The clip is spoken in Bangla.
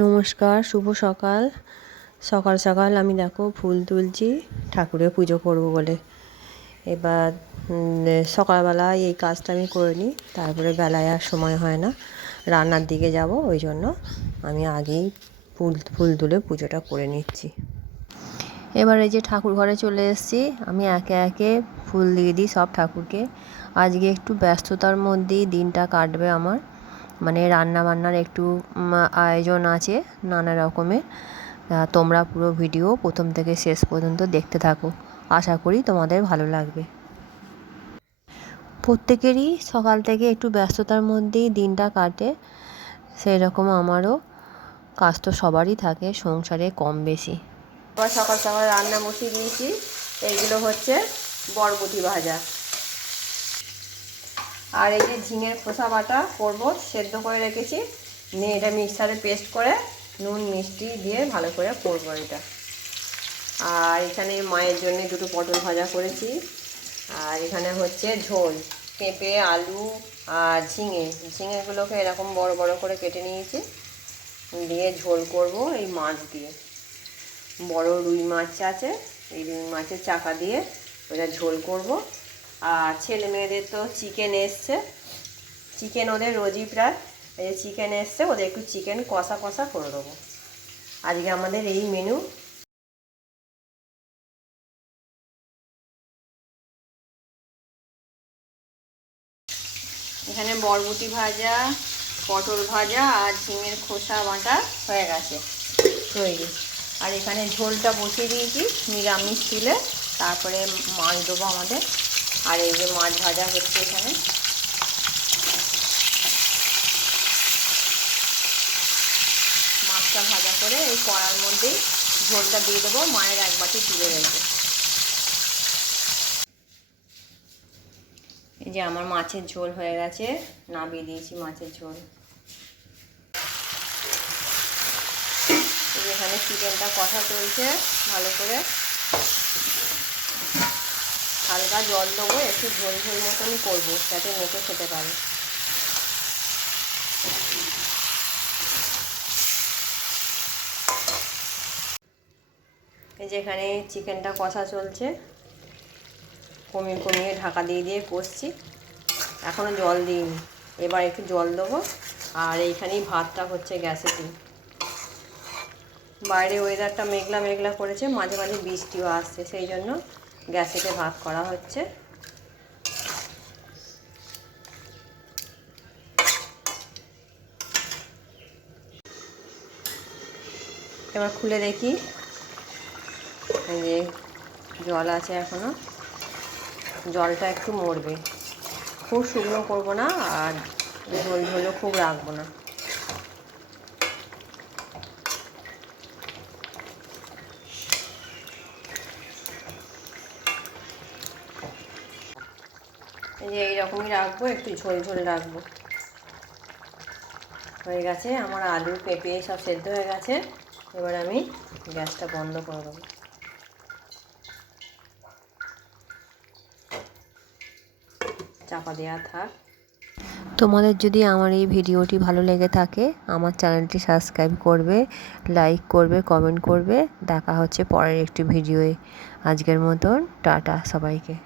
নমস্কার, শুভ সকাল। সকাল সকাল আমি দেখো ফুল তুলছি ঠাকুরের পুজো করব বলে। এবার সকালবেলা এই কাজটা আমি করে নিই, তারপরে বেলায় আর সময় হয় না, রান্নার দিকে যাব, ওই জন্য আমি আগেই ফুল তুলে পুজোটা করে নিচ্ছি। এবার এই যে ঠাকুর ঘরে চলে এসেছি, আমি একে একে ফুল দিয়ে দিই সব ঠাকুরকে। আজকে একটু ব্যস্ততার মধ্যেই দিনটা কাটবে আমার, মানে রান্না বান্নার একটু আয়োজন আছে নানা রকমের। তোমরা পুরো ভিডিও প্রথম থেকে শেষ পর্যন্ত দেখতে থাকো, আশা করি তোমাদের ভালো লাগবে। প্রত্যেকেরই সকাল থেকে একটু ব্যস্ততার মধ্যেই দিনটা কাটে, সেই রকম আমারও কাজ তো সবারই থাকে সংসারে কম বেশি। আবার সকাল সকাল রান্না বসিয়ে দিয়েছি। এইগুলো হচ্ছে বরবটি ভাজা, আর এই যে ঝিঙের খোসা বাটা করবো, সেদ্ধ করে রেখেছি, নিয়ে এটা মিক্সারে পেস্ট করে নুন মিষ্টি দিয়ে ভালো করে করবো এটা। আর এখানে মায়ের জন্য দুটো পটল ভাজা করেছি, আর এখানে হচ্ছে ঝোল পেঁপে আলু আর ঝিঙেগুলোকে এরকম বড় বড় করে কেটে নিয়েছি, দিয়ে ঝোল করব এই মাছ দিয়ে। বড় রুই মাছ আছে, এই রুই মাছের চাকা দিয়ে ওটা ঝোল করব। আর ছেলে মেয়েদের তো চিকেন এসছে, চিকেন ওদের রোজই প্রায়, এই যে চিকেন এসছে, ওদের একটু চিকেন কষা কষা করে দেবো। আজকে আমাদের এই মেনু। এখানে বরবটি ভাজা, পটল ভাজা আর ঝিঙের খোসা বাটা হয়ে গেছে তৈরি। আর এখানে ঝোলটা বসিয়ে দিয়েছি নিরামিষ তুলে, তারপরে মাছ দেবো আমাদের। আর এই যে মাছ ভাজা হচ্ছে এখানে। মাছটা ভাজা করে এই কড়ার মধ্যেই ঝোলটা দিয়ে দেবো, মায়ের এক বাটি তুলে রেখে। এই যে আমার মাছের ঝোল হয়ে গেছে, নামিয়ে দিয়েছি মাছের ঝোল। এখানে চিকেনটা কষা চলছে ভালো করে, হালকা জল দেবো, একটু ঝোল ঝোল মতনই করবো যাতে মেখে খেতে পারে। এই যে এখানে চিকেনটা কষা চলছে, কমিয়ে কমিয়ে ঢাকা দিয়ে দিয়ে কষছি, এখনও জল দিইনি, এবার একটু জল দেবো। আর এইখানেই ভাতটা হচ্ছে গ্যাসেতে। বাইরে ওয়েদারটা মেঘলা মেঘলা করেছে, মাঝে মাঝে বৃষ্টিও আসছে, সেই জন্য গ্যাসেতে ভাত করা হচ্ছে। এবার খুলে দেখি, এই যে জল আছে এখনও, জলটা একটু মরবে, খুব শুকনো করবো না, আর ঝোল ঝোলও খুব রাখবো না। এই যে এইরকমই রাখবো, একটু ঝোল ঝোল রাখবো। হয়ে গেছে আমার আলু পেঁপে সব সেদ্ধ হয়ে গেছে, এবার আমি গ্যাসটা বন্ধ করে দেবো। চাপা দেওয়া থাক। তোমাদের যদি আমার এই ভিডিওটি ভালো লেগে থাকে, আমার চ্যানেলটি সাবস্ক্রাইব করবে, লাইক করবে, কমেন্ট করবে। দেখা হচ্ছে পরের একটি ভিডিওয়ে। আজকের মতন টাটা সবাইকে।